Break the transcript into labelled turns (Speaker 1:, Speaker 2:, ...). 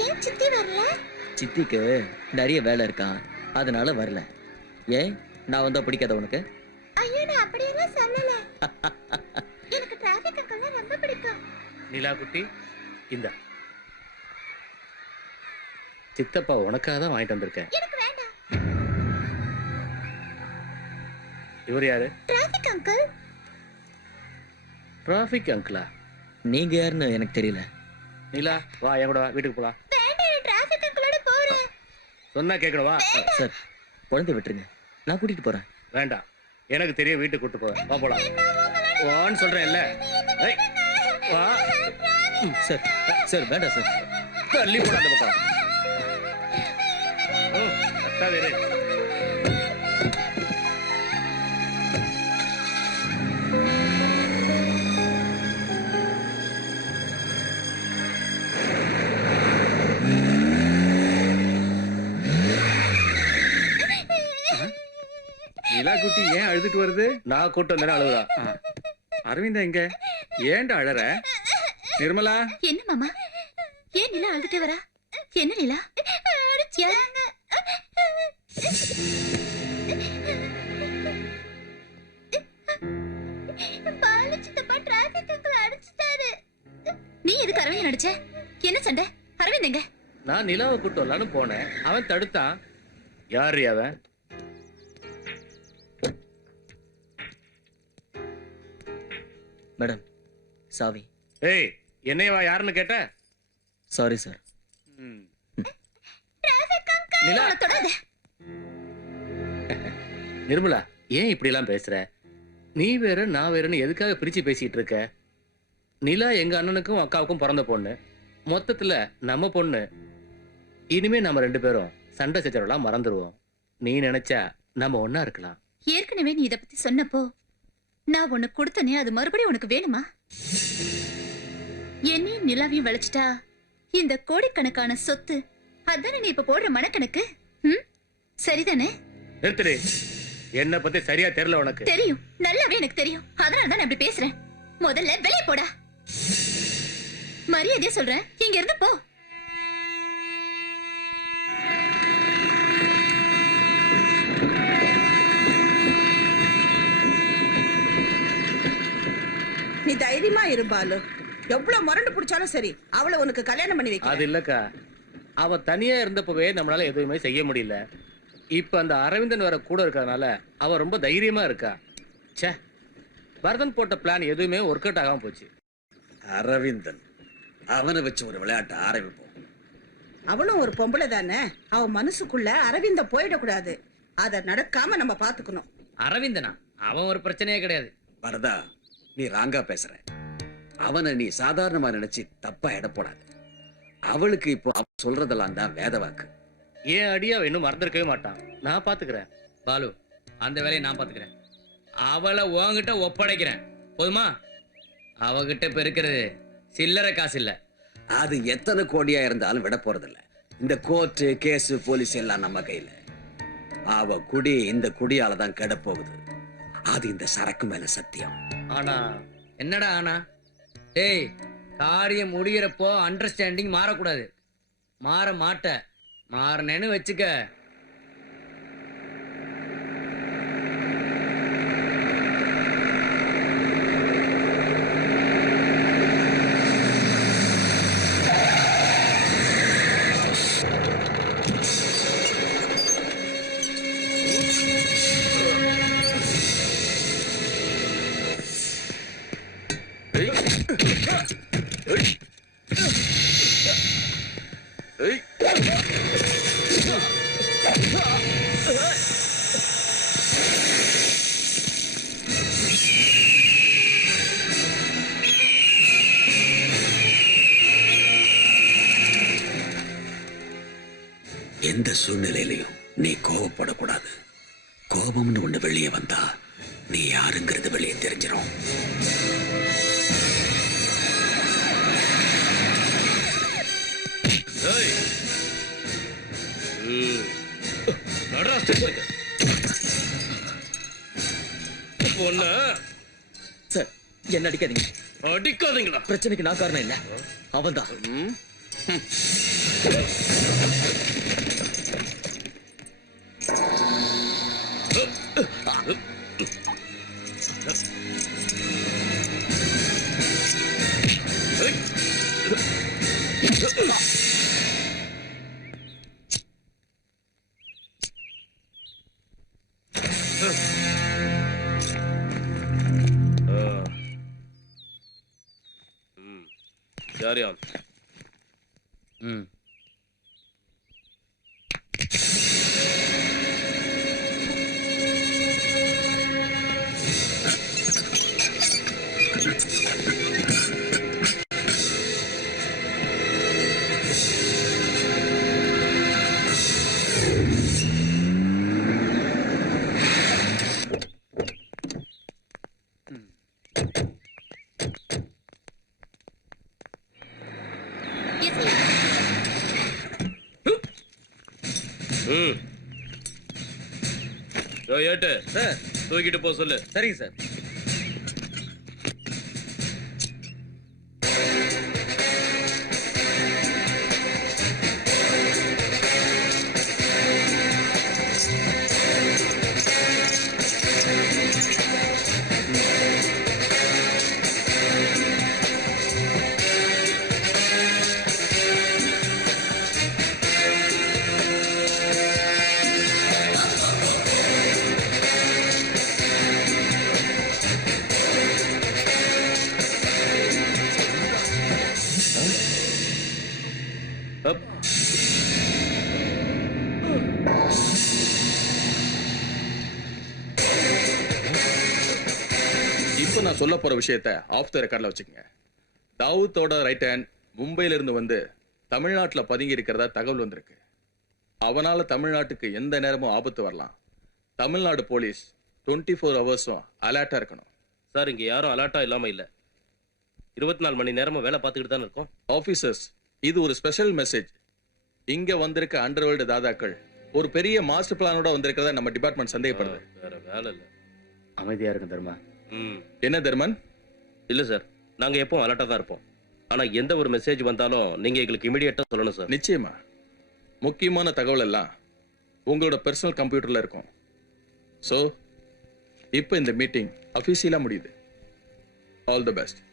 Speaker 1: ஏன் சித்தி வரல
Speaker 2: சித்திக்கு நிறைய வேலை இருக்கான் அதனால வரல ஏன் நான் வந்தா பிடிக்காத உனக்கு
Speaker 1: ஐயோ நான் அப்படியெல்லாம் சொல்லல எனக்கு டிராஃபிக் அங்கெல்லாம் ரொம்ப பிடிக்கும்
Speaker 3: நிலா குட்டி இந்த
Speaker 2: சித்தப்பா உனக்காக தான் வாங்கிட்டு வந்திருக்கேன்
Speaker 1: எனக்கு வேண்டாம் இவர் யாரு டிராஃபிக் அங்கிள்
Speaker 2: டிராஃபிக் அங்கிளா நீங்க யாருன்னு எனக்கு தெரியல
Speaker 3: நீலா வா என் கூட வீட்டுக்கு போலாம் சொன்னா வா
Speaker 2: சார் குழந்தை விட்டுருங்க நான் கூட்டிட்டு போறேன்
Speaker 3: வேண்டாம் எனக்கு தெரியும் வீட்டுக்கு கூட்டு போவேன் வா போலாம் வான்னு சொல்றேன் இல்ல வா
Speaker 2: சரி சரி வேண்டாம் சார்
Speaker 3: தள்ளி போட அந்த பக்கம் ம் கரெக்டாக குட்டி ஏன் அழுதுட்டு வருது நான் கூட்டம் தானே அழுகுதா அரவிந்த எங்க ஏன்டா அழற நிர்மலா
Speaker 4: என்ன மாமா ஏன் நிலா அழுதுட்டே வரா என்ன நிலா நீ எதுக்கு அரவிந்த் நடிச்ச என்ன சண்டை அரவிந்த் எங்க
Speaker 3: நான் நிலாவை கூட்டம் போனேன் அவன் தடுத்தான் யாரு அவன்
Speaker 2: மேடம் சாவி
Speaker 3: ஏய் என்னையவா யாருன்னு கேட்ட சாரி சார் நிர்மலா ஏன் இப்படி எல்லாம் பேசுற நீ வேற நான் வேறன்னு எதுக்காக பிரிச்சு பேசிட்டு இருக்க நிலா எங்க அண்ணனுக்கும் அக்காவுக்கும் பிறந்த பொண்ணு மொத்தத்துல நம்ம பொண்ணு இனிமே நம்ம ரெண்டு பேரும் சண்டை செஞ்சவெல்லாம் மறந்துருவோம் நீ நினைச்சா நம்ம ஒன்னா இருக்கலாம்
Speaker 4: ஏற்கனவே நீ இதை பத்தி சொன்னப்போ நான் உனக்கு கொடுத்தனே அது மறுபடியும் உனக்கு வேணுமா என்னையும் நிலாவையும் வளைச்சிட்டா இந்த கோடிக்கணக்கான சொத்து அதானே நீ இப்ப போடுற மனக்கணக்கு ம் சரிதானே
Speaker 3: எடுத்துடு என்ன பத்தி சரியா தெரியல உனக்கு
Speaker 4: தெரியும் நல்லாவே எனக்கு தெரியும் அதனாலதான் அப்படி பேசுறேன் முதல்ல வெளியே போடா மரியாதையா சொல்றேன் இங்க இருந்து போ
Speaker 5: நீ தைரியமா இரு எவ்வளவு முரண்டு பிடிச்சாலும் சரி அவளை உனக்கு கல்யாணம் பண்ணி வைக்க
Speaker 3: அது இல்லக்கா அவ தனியா இருந்தப்பவே நம்மளால எதுவுமே செய்ய முடியல இப்ப அந்த அரவிந்தன் வர கூட இருக்கிறதுனால அவ ரொம்ப தைரியமா இருக்கா சே பரதன் போட்ட பிளான் எதுவுமே ஒர்க் அவுட் ஆகாம போச்சு
Speaker 6: அரவிந்தன் அவனை வச்சு ஒரு விளையாட்டு ஆரம்பிப்போம்
Speaker 5: அவளும் ஒரு பொம்பளை தானே அவ மனசுக்குள்ள அரவிந்த போயிடக்கூடாது அதை நடக்காம நம்ம பாத்துக்கணும்
Speaker 3: அரவிந்தனா அவன் ஒரு பிரச்சனையே கிடையாது
Speaker 6: வரதா நீ ராங்கா பேசுற அவனை நீ சாதாரணமா நினைச்சு தப்பா எடப்படாது அவளுக்கு இப்போ அவன் சொல்றதெல்லாம் தான் வேத வாக்கு
Speaker 3: ஏன் அடியா இன்னும் மறந்துருக்கவே மாட்டான் நான் பாத்துக்கிறேன் பாலு அந்த வேலையை நான் பாத்துக்கிறேன் அவளை உன்கிட்ட ஒப்படைக்கிறேன் போதுமா அவகிட்ட இப்ப இருக்கிறது சில்லறை காசு இல்ல
Speaker 6: அது எத்தனை கோடியா இருந்தாலும் விட இல்ல இந்த கோர்ட்டு கேஸ் போலீஸ் எல்லாம் நம்ம கையில அவ குடி இந்த குடியால தான் கெட போகுது அது இந்த சரக்கு மேல சத்தியம்
Speaker 3: ஆனா என்னடா ஆனா டேய் காரியம் முடிகிறப்போ அண்டர்ஸ்டாண்டிங் மாறக்கூடாது மாற மாட்ட மாறினேன்னு வச்சுக்க
Speaker 6: எந்த சூழ்நிலையிலையும் நீ கோவப்படக்கூடாது கோபம்னு ஒன்று வெளியே வந்தா நீ யாருங்கிறது வெளியே தெரிஞ்சிடும்
Speaker 3: சார் என்ன அடிக்காதீங்க அடிக்காதீங்களா
Speaker 2: பிரச்சனைக்கு நான் காரணம் இல்ல அவன் தான் Uh, uh,
Speaker 3: carry hmm. On hmm. ஏட்டு தூக்கிட்டு போக சொல்லு சரிங்க சார் இப்போ நான் சொல்ல போற விஷயத்த ஆஃப் த ரெக்கார்ட்ல வச்சுக்கோங்க தாவூத்தோட ரைட் ஹேண்ட் மும்பையில இருந்து வந்து தமிழ்நாட்டில் பதுங்கி இருக்கிறதா தகவல் வந்திருக்கு அவனால தமிழ்நாட்டுக்கு எந்த நேரமும் ஆபத்து வரலாம் தமிழ்நாடு போலீஸ் டுவெண்ட்டி ஃபோர் ஹவர்ஸும் அலர்ட்டா இருக்கணும் சார் இங்க யாரும் அலர்ட்டா இல்லாம இல்ல இருபத்தி நாலு மணி நேரமும் வேலை பார்த்துக்கிட்டு தான் இருக்கோம் ஆஃபீஸர்ஸ் இது ஒரு ஸ்பெஷல் மெசேஜ் இங்க வந்திருக்க அண்டர்வேல்டு தாதாக்கள் ஒரு பெரிய மாஸ்டர் பிளானோட வந்திருக்கிறதா நம்ம டிபார்ட்மெண்ட் சந்தேகப்படுது
Speaker 7: வேற வேலை இல்லை அமைதியா இருக்கும் தர்மா
Speaker 3: ம் என்ன தர்மன்
Speaker 7: இல்லை சார் நாங்கள் எப்போ அலர்ட்டாக தான் இருப்போம் ஆனால் எந்த ஒரு மெசேஜ் வந்தாலும் நீங்கள் எங்களுக்கு இமீடியட்டாக சொல்லணும் சார்
Speaker 3: நிச்சயமா முக்கியமான தகவல் எல்லாம் உங்களோட பர்சனல் கம்ப்யூட்டரில் இருக்கும் ஸோ இப்போ இந்த மீட்டிங் அஃபீஷியலாக முடியுது ஆல் தி பெஸ்ட்